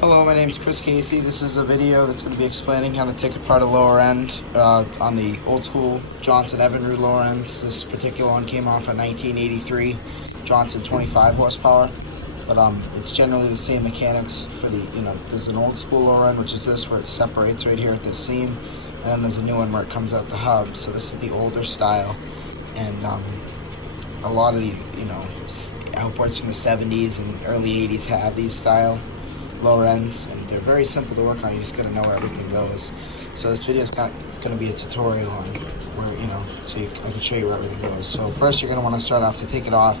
Hello, my name is Chris Casey. This is a video that's going to be explaining how to take apart a lower end on the old school Johnson evinrude lower ends. This particular one came off a 1983 Johnson 25 horsepower, but it's generally the same mechanics for the, there's an old school lower end, which is this, where it separates right here at the seam, and then there's a new one where it comes out the hub. So this is the older style, and a lot of the, outboards from the 70s and early 80s have these style lower ends, and they're very simple to work on. You just gotta know where everything goes. So this video is going to be a tutorial on where, I can show you where everything goes. So first you're going to want to start off to take it off,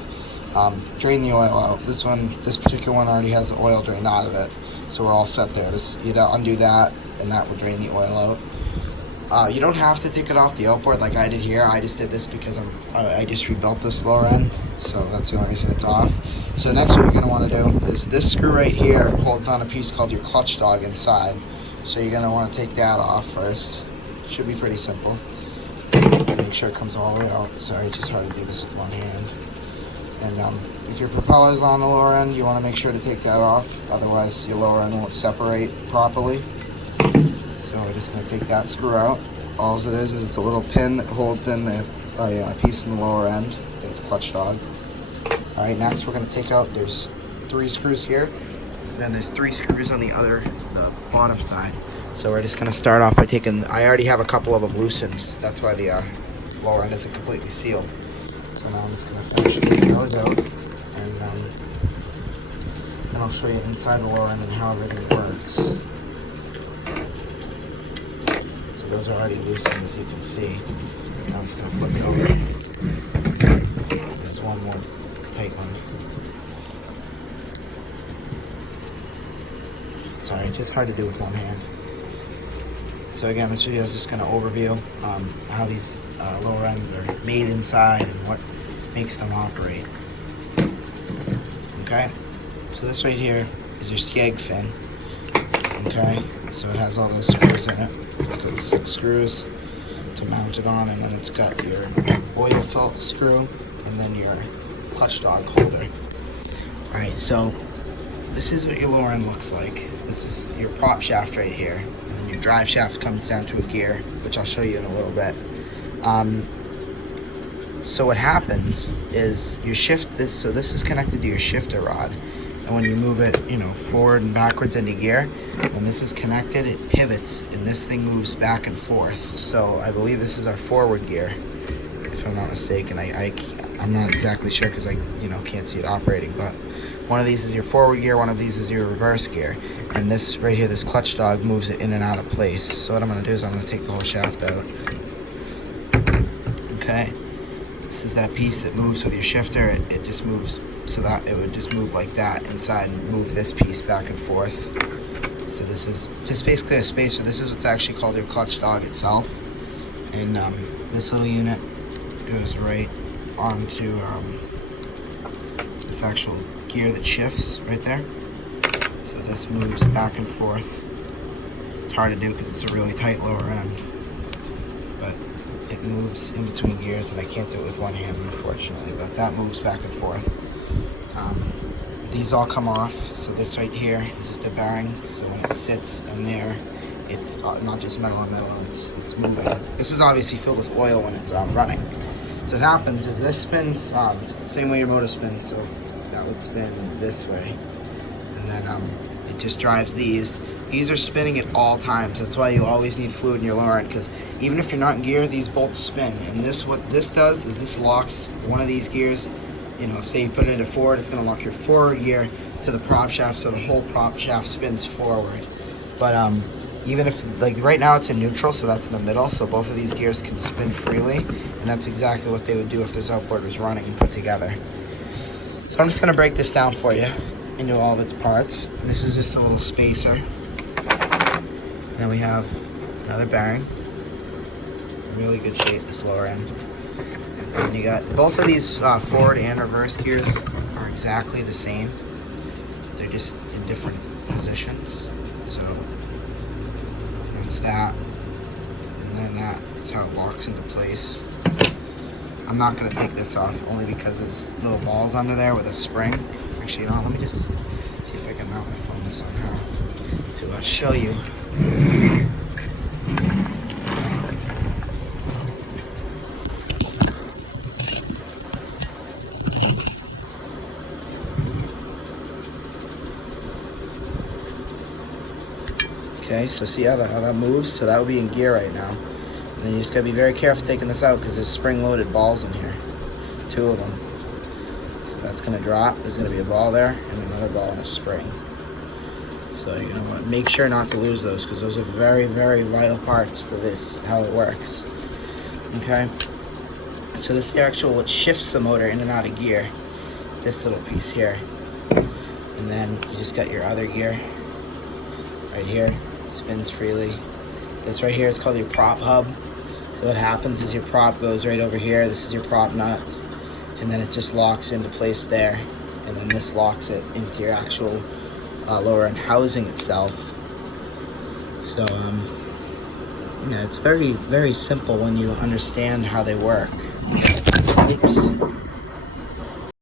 drain the oil out. This particular one already has the oil drained out of it, so we're all set there. You undo that, and that will drain the oil out. You don't have to take it off the outboard like I did here. I just did this because I just rebuilt this lower end, so that's the only reason it's off. So next what you're going to want to do is this screw right here holds on a piece called your clutch dog inside. So you're going to want to take that off first. Should be pretty simple. Make sure it comes all the way out. Sorry, it's just hard to do this with one hand. And if your propeller is on the lower end, you want to make sure to take that off. Otherwise your lower end won't separate properly. So we're just going to take that screw out. All it is it's a little pin that holds in a piece in the lower end, the clutch dog. Alright, next we're going to take out, there's 3 screws here, then there's 3 screws on the bottom side. So we're just going to start off by taking, I already have a couple of them loosened, that's why the lower end isn't completely sealed. So now I'm just going to finish taking those out, and then I'll show you inside the lower end and how everything works. So those are already loosened, as you can see. Now I'm just going to flip it over. There's one more tight one. Sorry, it's just hard to do with one hand. So again, this video is just going to overview how these lower ends are made inside and what makes them operate. Okay, so this right here is your skeg fin. Okay, so it has all those screws in it. It's got 6 screws to mount it on, and then it's got your oil fill screw, and then your clutch dog holder. Alright, so this is what your lower end looks like. This is your prop shaft right here, and then your drive shaft comes down to a gear, which I'll show you in a little bit. So what happens is so this is connected to your shifter rod, and when you move it, forward and backwards into gear, when this is connected, it pivots, and this thing moves back and forth. So I believe this is our forward gear, if I'm not mistaken. I'm not exactly sure because I can't see it operating, but one of these is your forward gear, one of these is your reverse gear, and this right here, this clutch dog, moves it in and out of place. So what I'm going to do is I'm going to take the whole shaft out. Okay, this is that piece that moves with your shifter. It just moves so that it would just move like that inside and move this piece back and forth. So this is just basically a spacer. This is what's actually called your clutch dog itself, and this little unit goes right onto this actual gear that shifts right there. So this moves back and forth. It's hard to do because it's a really tight lower end, but it moves in between gears, and I can't do it with one hand, unfortunately, but that moves back and forth. These all come off. So this right here is just a bearing, so when it sits in there, it's not just metal on metal, it's moving. This is obviously filled with oil when it's running. So what happens is this spins the same way your motor spins, so that would spin this way, and then it just drives these. These are spinning at all times. That's why you always need fluid in your lower end, because even if you're not in gear, these bolts spin. And what this does is this locks one of these gears. If say you put it into forward, it's going to lock your forward gear to the prop shaft, so the whole prop shaft spins forward. But even if, like right now it's in neutral, so that's in the middle, so both of these gears can spin freely, and that's exactly what they would do if this outboard was running and put together. So I'm just going to break this down for you into all of its parts. This is just a little spacer. Then we have another bearing, really good shape, this lower end. And you got both of these forward and reverse gears are exactly the same. They're just in different positions. So that's that, and then that's how it locks into place. I'm not going to take this off only because there's little balls under there with a spring. Actually, let me just see if I can mount my phone somehow. to show you. Okay, so see how that moves? So that would be in gear right now. And then you just gotta be very careful taking this out because there's spring-loaded balls in here. 2 of them. So that's gonna drop. There's gonna be a ball there and another ball and a spring. So you're gonna wanna make sure not to lose those because those are very, very vital parts to this, how it works. Okay? So this is the actual, what shifts the motor in and out of gear. This little piece here. And then you just got your other gear right here. Spins freely. This right here is called your prop hub. So what happens is your prop goes right over here. This is your prop nut. And then it just locks into place there. And then this locks it into your actual lower end housing itself. So yeah, it's very, very simple when you understand how they work. Oops.